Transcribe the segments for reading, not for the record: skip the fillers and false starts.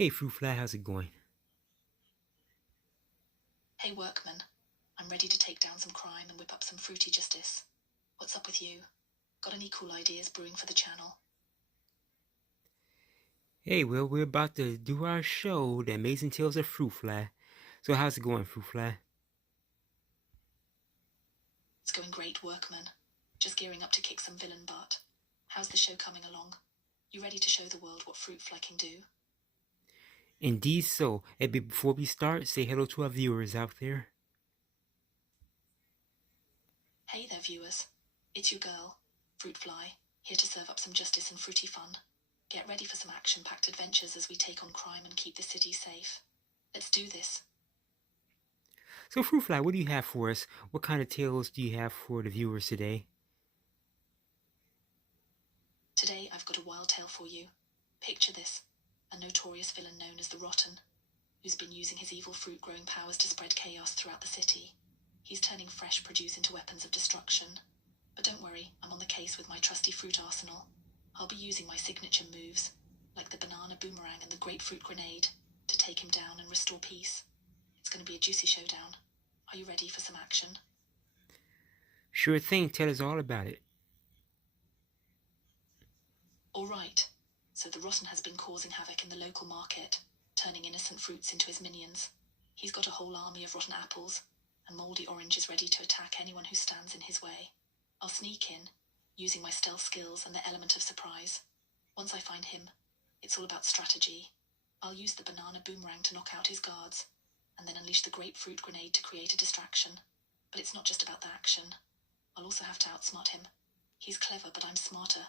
Hey, Fruit Fly, how's it going? Hey workman, I'm ready to take down some crime and whip up some fruity justice. What's up with you? Got any cool ideas brewing for the channel? Hey, well, we're about to do our show, The Amazing Tales of Fruit Fly. So, how's it going, Fruit Fly? It's going great, workman. Just gearing up to kick some villain butt. How's the show coming along? You ready to show the world what fruit fly can do? Indeed, so. Hey, before we start, say hello to our viewers out there. Hey there, viewers. It's your girl, Fruit Fly, here to serve up some justice and fruity fun. Get ready for some action-packed adventures as we take on crime and keep the city safe. Let's do this. So, Fruit Fly, what do you have for us? What kind of tales do you have for the viewers today? Today I've got a wild tale for you. Picture this, a notorious villain known as the Rotten, who's been using his evil fruit-growing powers to spread chaos throughout the city. He's turning fresh produce into weapons of destruction. But don't worry, I'm on the case with my trusty fruit arsenal. I'll be using my signature moves, like the banana boomerang and the grapefruit grenade, to take him down and restore peace. It's going to be a juicy showdown. Are you ready for some action? Sure thing, tell us all about it. All right. So the Rotten has been causing havoc in the local market, turning innocent fruits into his minions. He's got a whole army of rotten apples and moldy oranges ready to attack anyone who stands in his way. I'll sneak in, using my stealth skills and the element of surprise. Once I find him, it's all about strategy. I'll use the banana boomerang to knock out his guards, and then unleash the grapefruit grenade to create a distraction. But it's not just about the action. I'll also have to outsmart him. He's clever, but I'm smarter.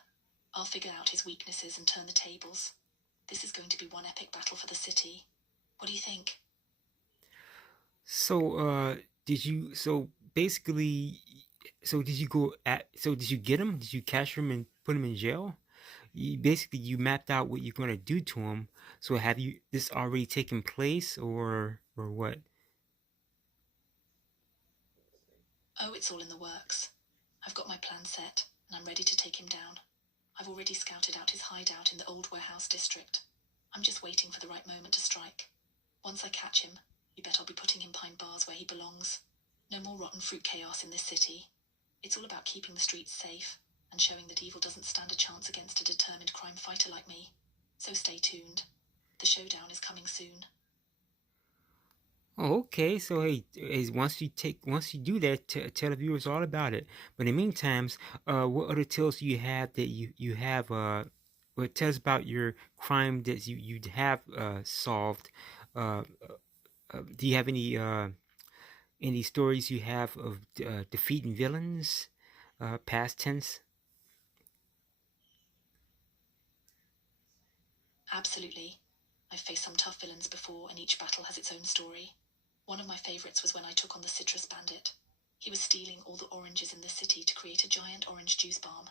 I'll figure out his weaknesses and turn the tables. This is going to be one epic battle for the city. What do you think? So, basically, did you get him? Did you catch him and put him in jail? You mapped out what you're going to do to him. So, have you, this already taken place or what? Oh, it's all in the works. I've got my plan set, and I'm ready to take him down. I've already scouted out his hideout in the old warehouse district. I'm just waiting for the right moment to strike. Once I catch him, you bet I'll be putting him behind bars where he belongs. No more rotten fruit chaos in this city. It's all about keeping the streets safe and showing that evil doesn't stand a chance against a determined crime fighter like me. So stay tuned. The showdown is coming soon. Oh, okay. So, once you do that, tell the viewers all about it. But in the meantime, what other tales do you have that you have? What tells about your crime that you have solved? Uh, do you have any stories you have of defeating villains? Past tense. Absolutely. I've faced some tough villains before, and each battle has its own story. One of my favorites was when I took on the citrus bandit. He was stealing all the oranges in the city to create a giant orange juice bomb.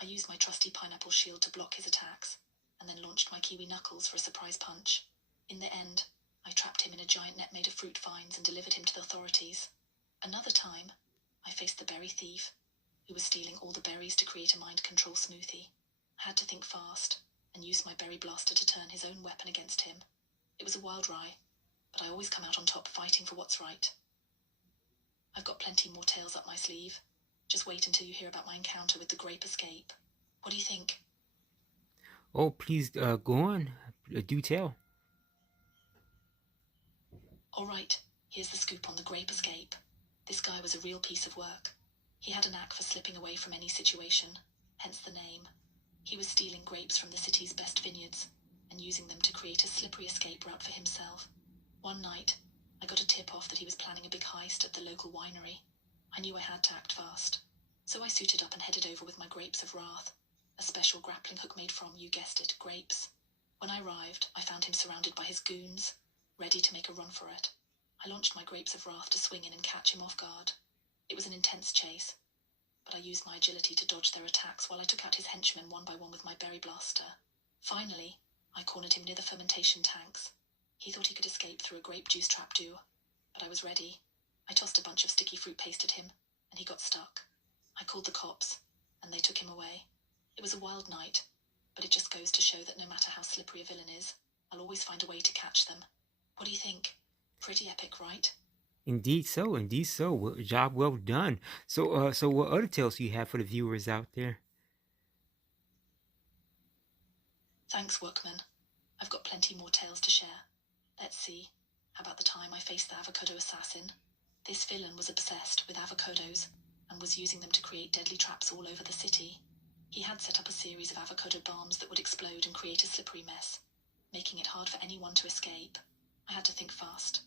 I used my trusty pineapple shield to block his attacks, and then launched my kiwi knuckles for a surprise punch. In the end, I trapped him in a giant net made of fruit vines and delivered him to the authorities. Another time, I faced the berry thief, who was stealing all the berries to create a mind control smoothie. I had to think fast, and used my berry blaster to turn his own weapon against him. It was a wild ride, but I always come out on top fighting for what's right. I've got plenty more tales up my sleeve. Just wait until you hear about my encounter with the grape escape. What do you think? Oh, please go on. Do tell. All right, here's the scoop on the grape escape. This guy was a real piece of work. He had a knack for slipping away from any situation, hence the name. He was stealing grapes from the city's best vineyards and using them to create a slippery escape route for himself. One night, I got a tip-off that he was planning a big heist at the local winery. I knew I had to act fast, so I suited up and headed over with my grapes of wrath, a special grappling hook made from, you guessed it, grapes. When I arrived, I found him surrounded by his goons, ready to make a run for it. I launched my grapes of wrath to swing in and catch him off guard. It was an intense chase, but I used my agility to dodge their attacks while I took out his henchmen one by one with my berry blaster. Finally, I cornered him near the fermentation tanks. He thought he could escape through a grape juice trapdoor, but I was ready. I tossed a bunch of sticky fruit paste at him, and he got stuck. I called the cops, and they took him away. It was a wild night, but it just goes to show that no matter how slippery a villain is, I'll always find a way to catch them. What do you think? Pretty epic, right? Indeed so, indeed so. Well, job well done. So what other tales do you have for the viewers out there? Thanks, Workman. I've got plenty more tales to share. Let's see. How about the time I faced the avocado assassin? This villain was obsessed with avocados and was using them to create deadly traps all over the city. He had set up a series of avocado bombs that would explode and create a slippery mess, making it hard for anyone to escape. I had to think fast.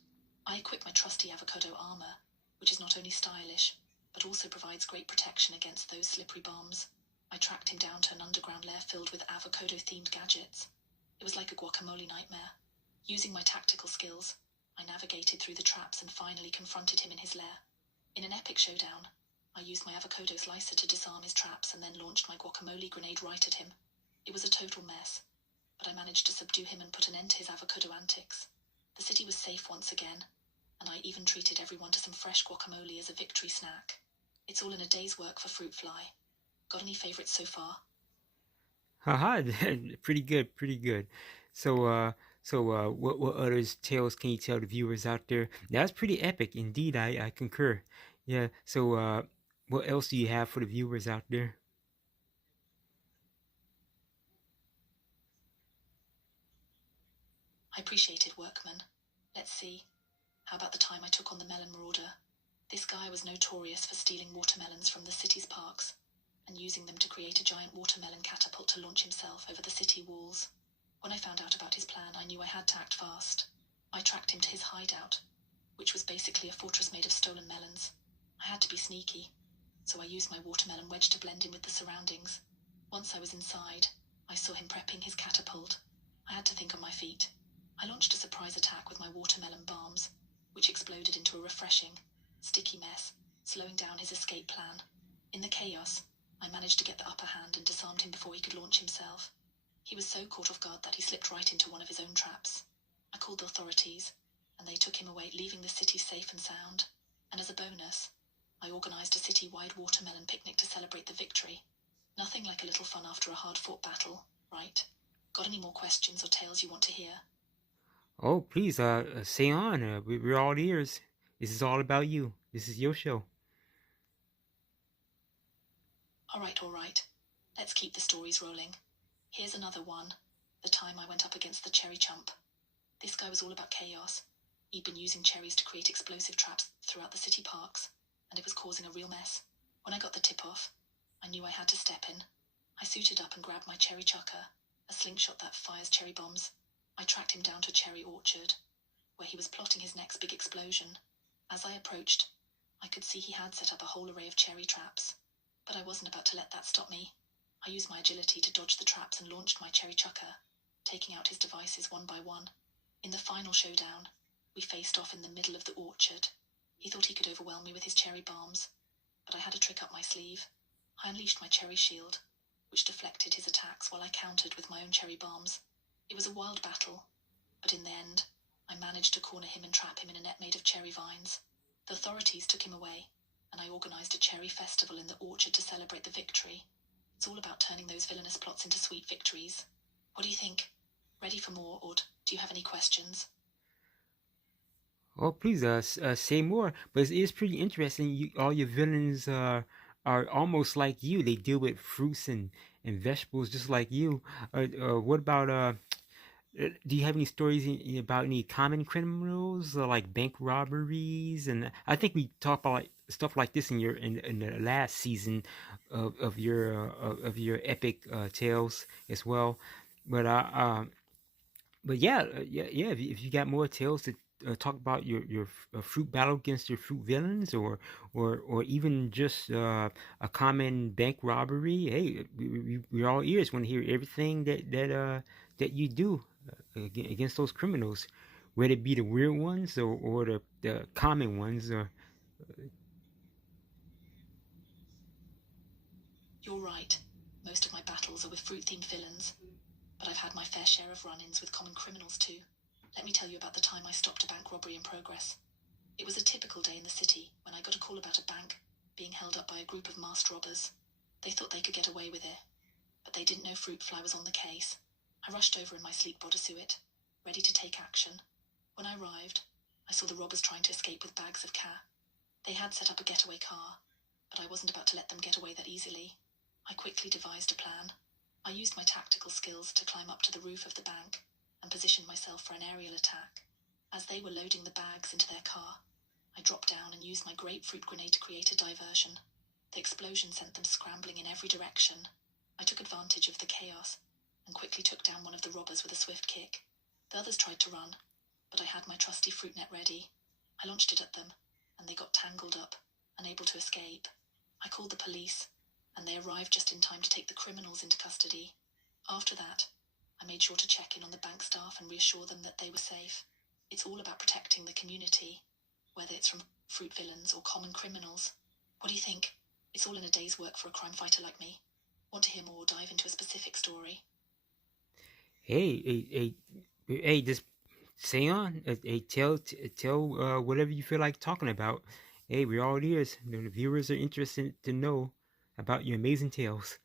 I equipped my trusty avocado armor, which is not only stylish, but also provides great protection against those slippery bombs. I tracked him down to an underground lair filled with avocado-themed gadgets. It was like a guacamole nightmare. Using my tactical skills, I navigated through the traps and finally confronted him in his lair. In an epic showdown, I used my avocado slicer to disarm his traps and then launched my guacamole grenade right at him. It was a total mess, but I managed to subdue him and put an end to his avocado antics. The city was safe once again, and I even treated everyone to some fresh guacamole as a victory snack. It's all in a day's work for Fruit Fly. Got any favorites so far? Haha, pretty good, pretty good. So what other tales can you tell the viewers out there? That's pretty epic, indeed. I concur. Yeah. So what else do you have for the viewers out there? I appreciate it, Workman. Let's see. How about the time I took on the melon marauder? This guy was notorious for stealing watermelons from the city's parks and using them to create a giant watermelon catapult to launch himself over the city walls. When I found out about his plan, I knew I had to act fast. I tracked him to his hideout, which was basically a fortress made of stolen melons. I had to be sneaky, so I used my watermelon wedge to blend in with the surroundings. Once I was inside, I saw him prepping his catapult. I had to think on my feet. I launched a surprise attack with my watermelon bombs, which exploded into a refreshing, sticky mess, slowing down his escape plan. In the chaos, I managed to get the upper hand and disarmed him before he could launch himself. He was so caught off guard that he slipped right into one of his own traps. I called the authorities, and they took him away, leaving the city safe and sound. And as a bonus, I organized a city-wide watermelon picnic to celebrate the victory. Nothing like a little fun after a hard-fought battle, right? Got any more questions or tales you want to hear? Oh, please, say on. We're all ears. This is all about you. This is your show. All right. Let's keep the stories rolling. Here's another one. The time I went up against the cherry chump. This guy was all about chaos. He'd been using cherries to create explosive traps throughout the city parks, and it was causing a real mess. When I got the tip off, I knew I had to step in. I suited up and grabbed my cherry chucker, a slingshot that fires cherry bombs. I tracked him down to a cherry orchard, where he was plotting his next big explosion. As I approached, I could see he had set up a whole array of cherry traps, but I wasn't about to let that stop me. I used my agility to dodge the traps and launched my cherry chucker, taking out his devices one by one. In the final showdown, we faced off in the middle of the orchard. He thought he could overwhelm me with his cherry bombs, but I had a trick up my sleeve. I unleashed my cherry shield, which deflected his attacks while I countered with my own cherry bombs. It was a wild battle, but in the end, I managed to corner him and trap him in a net made of cherry vines. The authorities took him away, and I organized a cherry festival in the orchard to celebrate the victory. It's all about turning those villainous plots into sweet victories. What do you think? Ready for more, or do you have any questions? Oh, please, say more. But it's pretty interesting. All your villains are almost like you. They deal with fruits and vegetables just like you. What about do you have any stories about any common criminals like bank robberies? And I think we talked about like, stuff like this in in the last season of your epic tales as well. But yeah, If you got more tales to talk about your fruit battle against your fruit villains, or even just a common bank robbery, hey, we're all ears. Want to hear everything that you do against those criminals, whether it be the weird ones or the common ones. Or You're right. Most of my battles are with fruit-themed villains, but I've had my fair share of run-ins with common criminals too. Let me tell you about the time I stopped a bank robbery in progress. It was a typical day in the city when I got a call about a bank being held up by a group of masked robbers. They thought they could get away with it, but they didn't know Fruit Fly was on the case. I rushed over in my sleek bodysuit, ready to take action. When I arrived, I saw the robbers trying to escape with bags of cash. They had set up a getaway car, but I wasn't about to let them get away that easily. I quickly devised a plan. I used my tactical skills to climb up to the roof of the bank and position myself for an aerial attack. As they were loading the bags into their car, I dropped down and used my grapefruit grenade to create a diversion. The explosion sent them scrambling in every direction. I took advantage of the chaos and quickly took down one of the robbers with a swift kick. The others tried to run, but I had my trusty fruit net ready. I launched it at them, and they got tangled up, unable to escape. I called the police, and they arrived just in time to take the criminals into custody. After that, I made sure to check in on the bank staff and reassure them that they were safe. It's all about protecting the community, whether it's from fruit villains or common criminals. What do you think? It's all in a day's work for a crime fighter like me. Want to hear more or dive into a specific story? Hey, just say on. Hey, tell whatever you feel like talking about. Hey, we're all ears. The viewers are interested to know about your amazing tales.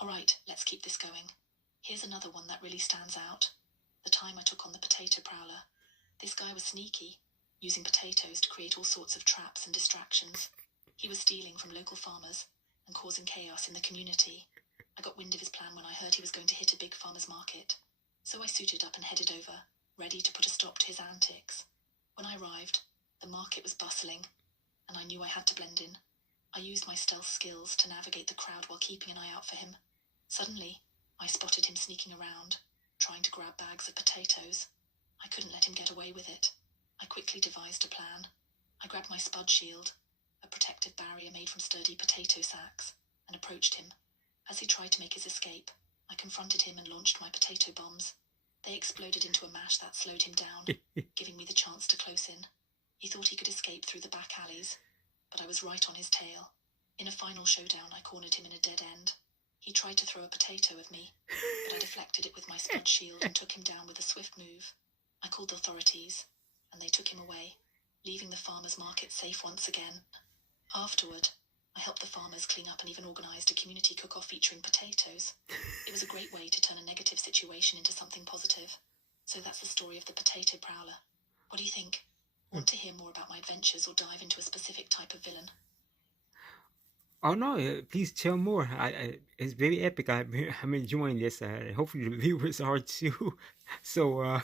All right, let's keep this going. Here's another one that really stands out. The time I took on the potato prowler. This guy was sneaky, using potatoes to create all sorts of traps and distractions. He was stealing from local farmers and causing chaos in the community. I got wind of his plan when I heard he was going to hit a big farmer's market. So I suited up and headed over, ready to put a stop to his antics. When I arrived, the market was bustling, and I knew I had to blend in. I used my stealth skills to navigate the crowd while keeping an eye out for him. Suddenly, I spotted him sneaking around, trying to grab bags of potatoes. I couldn't let him get away with it. I quickly devised a plan. I grabbed my spud shield, a protective barrier made from sturdy potato sacks, and approached him. As he tried to make his escape, I confronted him and launched my potato bombs. They exploded into a mash that slowed him down, giving me the chance to close in. He thought he could escape through the back alleys, but I was right on his tail. In a final showdown, I cornered him in a dead end. He tried to throw a potato at me, but I deflected it with my spud shield and took him down with a swift move. I called the authorities, and they took him away, leaving the farmer's market safe once again. Afterward, I helped the farmers clean up and even organised a community cook-off featuring potatoes. It was a great way to turn a negative situation into something positive. So that's the story of the potato prowler. What do you think? Want to hear more about my adventures or dive into a specific type of villain? Oh no! Please tell more. It's very epic. I'm enjoying this. Hopefully the viewers are too. So,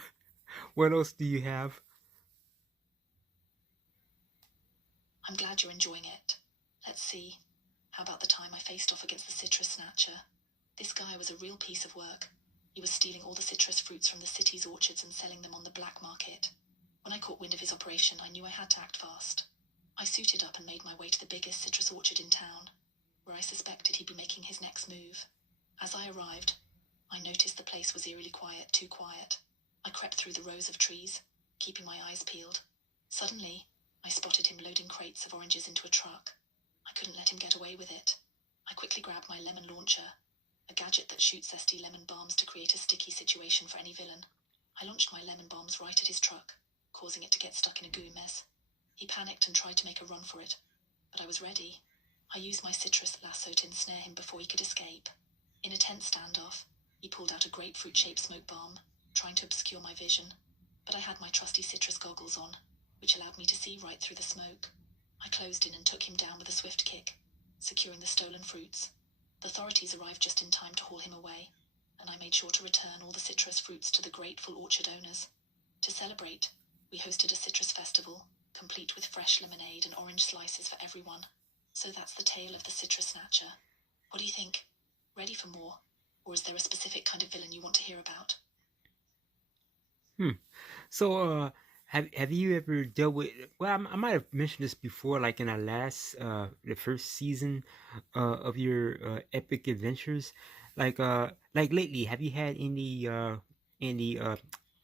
what else do you have? I'm glad you're enjoying it. Let's see. How about the time I faced off against the citrus snatcher? This guy was a real piece of work. He was stealing all the citrus fruits from the city's orchards and selling them on the black market. When I caught wind of his operation, I knew I had to act fast. I suited up and made my way to the biggest citrus orchard in town, where I suspected he'd be making his next move. As I arrived, I noticed the place was eerily quiet, too quiet. I crept through the rows of trees, keeping my eyes peeled. Suddenly, I spotted him loading crates of oranges into a truck. I couldn't let him get away with it. I quickly grabbed my lemon launcher, a gadget that shoots zesty lemon bombs to create a sticky situation for any villain. I launched my lemon bombs right at his truck, causing it to get stuck in a goo mess. He panicked and tried to make a run for it, but I was ready. I used my citrus lasso to ensnare him before he could escape. In a tense standoff, he pulled out a grapefruit-shaped smoke bomb, trying to obscure my vision, but I had my trusty citrus goggles on, which allowed me to see right through the smoke. I closed in and took him down with a swift kick, securing the stolen fruits. The authorities arrived just in time to haul him away, and I made sure to return all the citrus fruits to the grateful orchard owners. To celebrate, we hosted a citrus festival, complete with fresh lemonade and orange slices for everyone. So that's the tale of the citrus snatcher. What do you think? Ready for more? Or is there a specific kind of villain you want to hear about? So, have you ever dealt with? Well, I might have mentioned this before, like in our last, the first season, of your epic adventures. Like lately, have you had any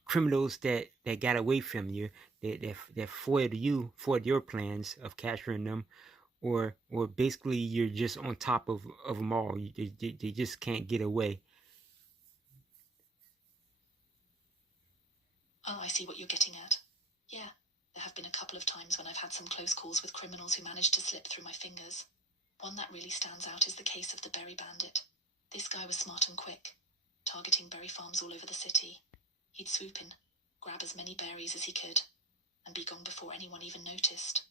criminals that got away from you that foiled your plans of capturing them, or basically you're just on top of them all. They just can't get away. Oh, I see what you're getting at. Yeah, there have been a couple of times when I've had some close calls with criminals who managed to slip through my fingers. One that really stands out is the case of the berry bandit. This guy was smart and quick. targeting berry farms all over the city. He'd swoop in, grab as many berries as he could, and be gone before anyone even noticed.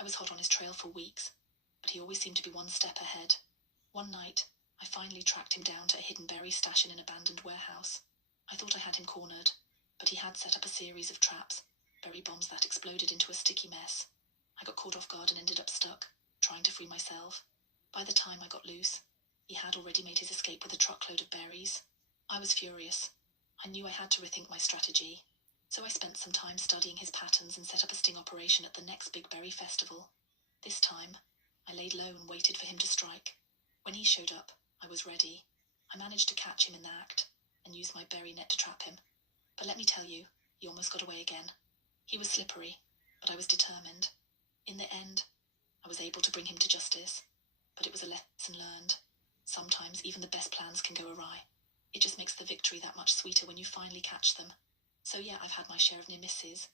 I was hot on his trail for weeks, but he always seemed to be one step ahead. One night, I finally tracked him down to a hidden berry stash in an abandoned warehouse. I thought I had him cornered, but he had set up a series of traps, berry bombs that exploded into a sticky mess. I got caught off guard and ended up stuck, trying to free myself. By the time I got loose, he had already made his escape with a truckload of berries. I was furious. I knew I had to rethink my strategy, so I spent some time studying his patterns and set up a sting operation at the next big berry festival. This time, I laid low and waited for him to strike. When he showed up, I was ready. I managed to catch him in the act and used my berry net to trap him. But let me tell you, he almost got away again. He was slippery, but I was determined. In the end, I was able to bring him to justice, but it was a lesson learned. Sometimes even the best plans can go awry. It just makes the victory that much sweeter when you finally catch them. So yeah, I've had my share of near misses,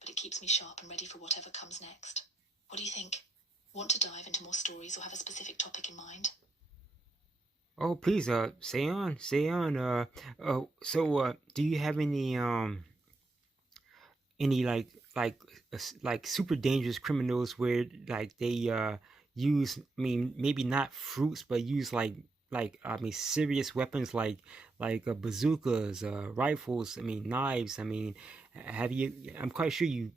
but it keeps me sharp and ready for whatever comes next. What do you think? Want to dive into more stories or have a specific topic in mind? Oh, please, say on, say on. So, do you have any like super dangerous criminals where like they use, I mean, maybe not fruits, but use like I mean serious weapons like bazookas, rifles, I mean knives, I mean, have you, I'm quite sure you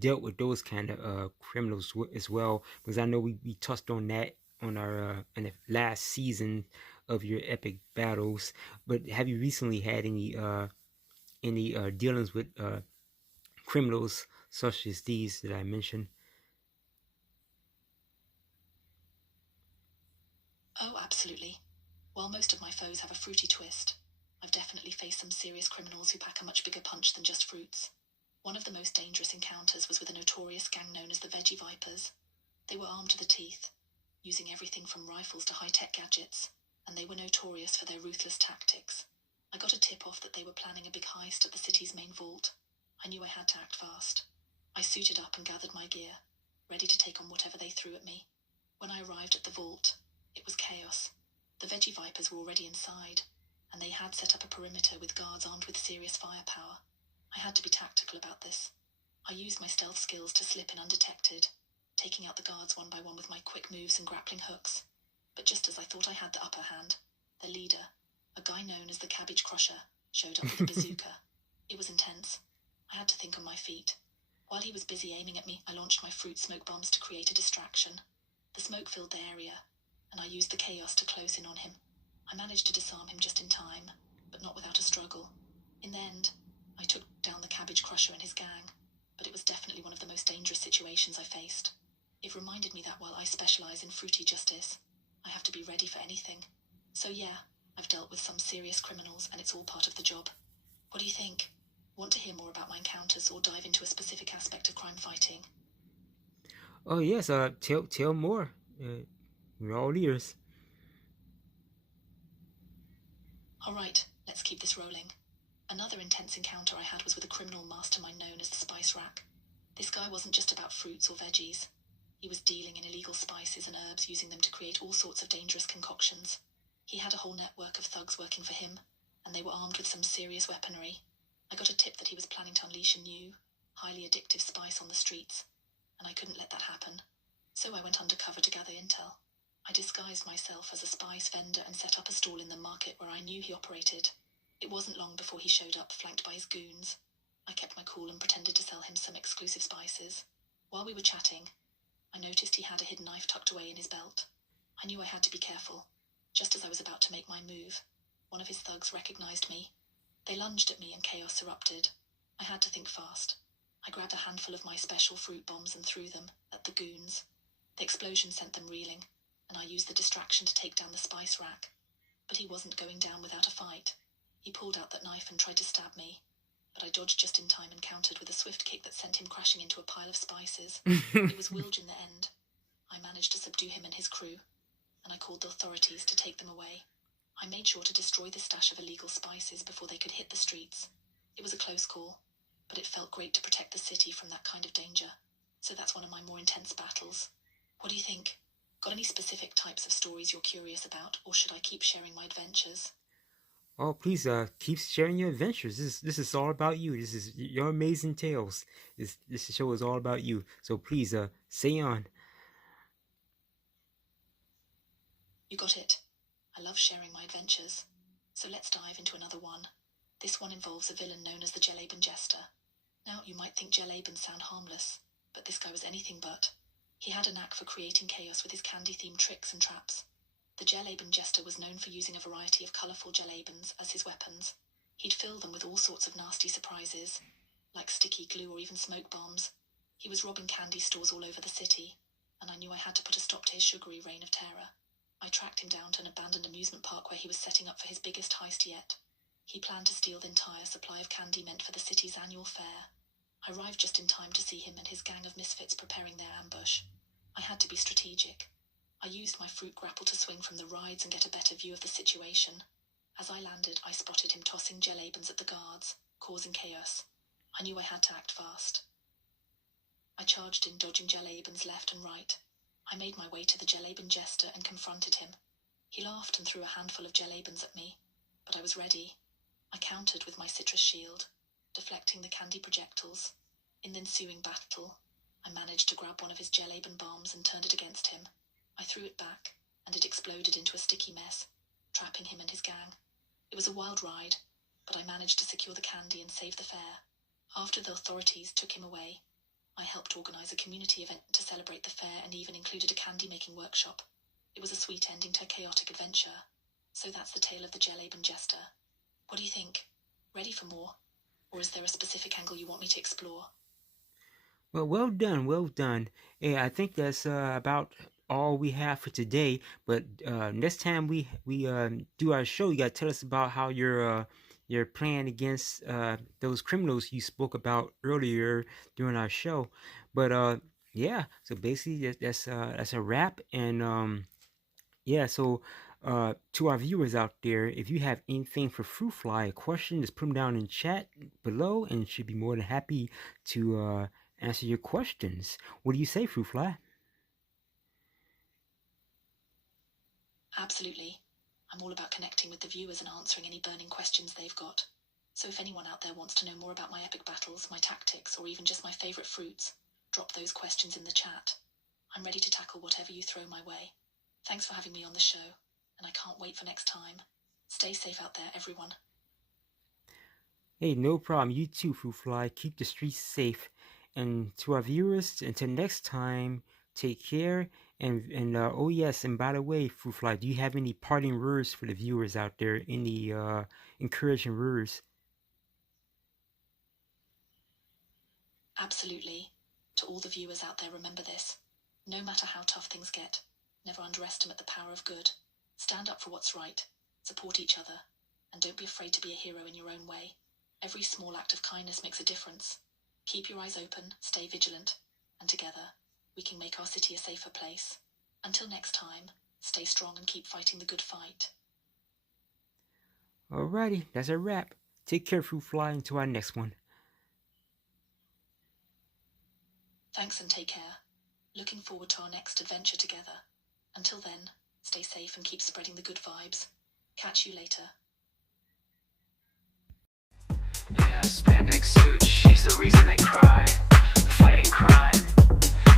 dealt with those kind of criminals as well, because I know we touched on that on our in the last season of your epic battles. But have you recently had any dealings with criminals such as these that I mentioned? Oh, absolutely. While most of my foes have a fruity twist, I've definitely faced some serious criminals who pack a much bigger punch than just fruits. One of the most dangerous encounters was with a notorious gang known as the Veggie Vipers. They were armed to the teeth, using everything from rifles to high-tech gadgets, and they were notorious for their ruthless tactics. I got a tip-off that they were planning a big heist at the city's main vault. I knew I had to act fast. I suited up and gathered my gear, ready to take on whatever they threw at me. When I arrived at the vault, it was chaos. The Veggie Vipers were already inside, and they had set up a perimeter with guards armed with serious firepower. I had to be tactical about this. I used my stealth skills to slip in undetected, taking out the guards one by one with my quick moves and grappling hooks. But just as I thought I had the upper hand, the leader, a guy known as the Cabbage Crusher, showed up with a bazooka. It was intense. I had to think on my feet. While he was busy aiming at me, I launched my fruit smoke bombs to create a distraction. The smoke filled the area, and I used the chaos to close in on him. I managed to disarm him just in time, but not without a struggle. In the end, I took down the Cabbage Crusher and his gang, but it was definitely one of the most dangerous situations I faced. It reminded me that while I specialize in fruity justice, I have to be ready for anything. So yeah, I've dealt with some serious criminals, and it's all part of the job. What do you think? Want to hear more about my encounters or dive into a specific aspect of crime fighting? Oh yes, tell more. We're all ears. Alright, let's keep this rolling. Another intense encounter I had was with a criminal mastermind known as the Spice Rack. This guy wasn't just about fruits or veggies. He was dealing in illegal spices and herbs, using them to create all sorts of dangerous concoctions. He had a whole network of thugs working for him, and they were armed with some serious weaponry. I got a tip that he was planning to unleash a new, highly addictive spice on the streets, and I couldn't let that happen. So I went undercover to gather intel. I disguised myself as a spice vendor and set up a stall in the market where I knew he operated. It wasn't long before he showed up, flanked by his goons. I kept my cool and pretended to sell him some exclusive spices. While we were chatting, I noticed he had a hidden knife tucked away in his belt. I knew I had to be careful. Just as I was about to make my move, one of his thugs recognized me. They lunged at me and chaos erupted. I had to think fast. I grabbed a handful of my special fruit bombs and threw them at the goons. The explosion sent them reeling, and I used the distraction to take down the spice rack. But he wasn't going down without a fight. He pulled out that knife and tried to stab me, but I dodged just in time and countered with a swift kick that sent him crashing into a pile of spices. It was Wilge in the end. I managed to subdue him and his crew, and I called the authorities to take them away. I made sure to destroy the stash of illegal spices before they could hit the streets. It was a close call, but it felt great to protect the city from that kind of danger. So that's one of my more intense battles. What do you think? Got any specific types of stories you're curious about, or should I keep sharing my adventures? Oh, please keep sharing your adventures. This is all about you. This is your amazing tales. This show is all about you. So please say on. You got it. I love sharing my adventures. So let's dive into another one. This one involves a villain known as the Jelleben Jester. Now, you might think Jellebens sound harmless, but this guy was anything but. He had a knack for creating chaos with his candy-themed tricks and traps. The Jelleben Jester was known for using a variety of colourful Jellebens as his weapons. He'd fill them with all sorts of nasty surprises, like sticky glue or even smoke bombs. He was robbing candy stores all over the city, and I knew I had to put a stop to his sugary reign of terror. I tracked him down to an abandoned amusement park where he was setting up for his biggest heist yet. He planned to steal the entire supply of candy meant for the city's annual fair. I arrived just in time to see him and his gang of misfits preparing their ambush. I had to be strategic. I used my fruit grapple to swing from the rides and get a better view of the situation. As I landed, I spotted him tossing Jellebens at the guards, causing chaos. I knew I had to act fast. I charged in, dodging Jellebens left and right. I made my way to the Jelleben Jester and confronted him. He laughed and threw a handful of Jellebens at me, but I was ready. I countered with my citrus shield, deflecting the candy projectiles. In the ensuing battle, I managed to grab one of his Jelleben bombs and turned it against him. I threw it back, and it exploded into a sticky mess, trapping him and his gang. It was a wild ride, but I managed to secure the candy and save the fair. After the authorities took him away, I helped organize a community event to celebrate the fair and even included a candy-making workshop. It was a sweet ending to a chaotic adventure. So that's the tale of the Jelleben Jester. What do you think? Ready for more? Or is there a specific angle you want me to explore? Well, well done, well done. Yeah, I think that's about all we have for today. But next time we do our show, you gotta tell us about how you're playing against those criminals you spoke about earlier during our show. But yeah, so basically that's a wrap. And yeah, so to our viewers out there, if you have anything for Fruit Fly, a question, just put them down in chat below, and she'd be more than happy to answer your questions. What do you say, Fruit Fly? Absolutely. I'm all about connecting with the viewers and answering any burning questions they've got. So if anyone out there wants to know more about my epic battles, my tactics, or even just my favourite fruits, drop those questions in the chat. I'm ready to tackle whatever you throw my way. Thanks for having me on the show, and I can't wait for next time. Stay safe out there, everyone. Hey, no problem. You too, Fruit Fly. Keep the streets safe. And to our viewers, until next time, take care. And oh yes, and by the way, Fruit Fly, do you have any parting words for the viewers out there? Any encouraging words? Absolutely. To all the viewers out there, remember this. No matter how tough things get, never underestimate the power of good. Stand up for what's right, support each other, and don't be afraid to be a hero in your own way. Every small act of kindness makes a difference. Keep your eyes open, stay vigilant, and together, we can make our city a safer place. Until next time, stay strong and keep fighting the good fight. Alrighty, that's a wrap. Take care, Fruit Fly, until our next one. Thanks and take care. Looking forward to our next adventure together. Until then, stay safe and keep spreading the good vibes. Catch you later. Yeah, spandex suit, she's the reason they cry. Fighting crime,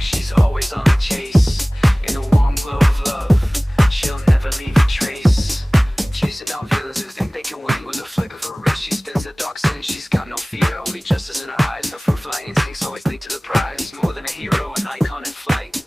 she's always on the chase. In a warm glow of love, she'll never leave a trace. Chasing down villains who think they can win with a flick of her wrist. She spins the dark sin, she's got no fear, only justice in her eyes. Her fruit fly instincts always lead to the prize. More than a hero, an icon in flight.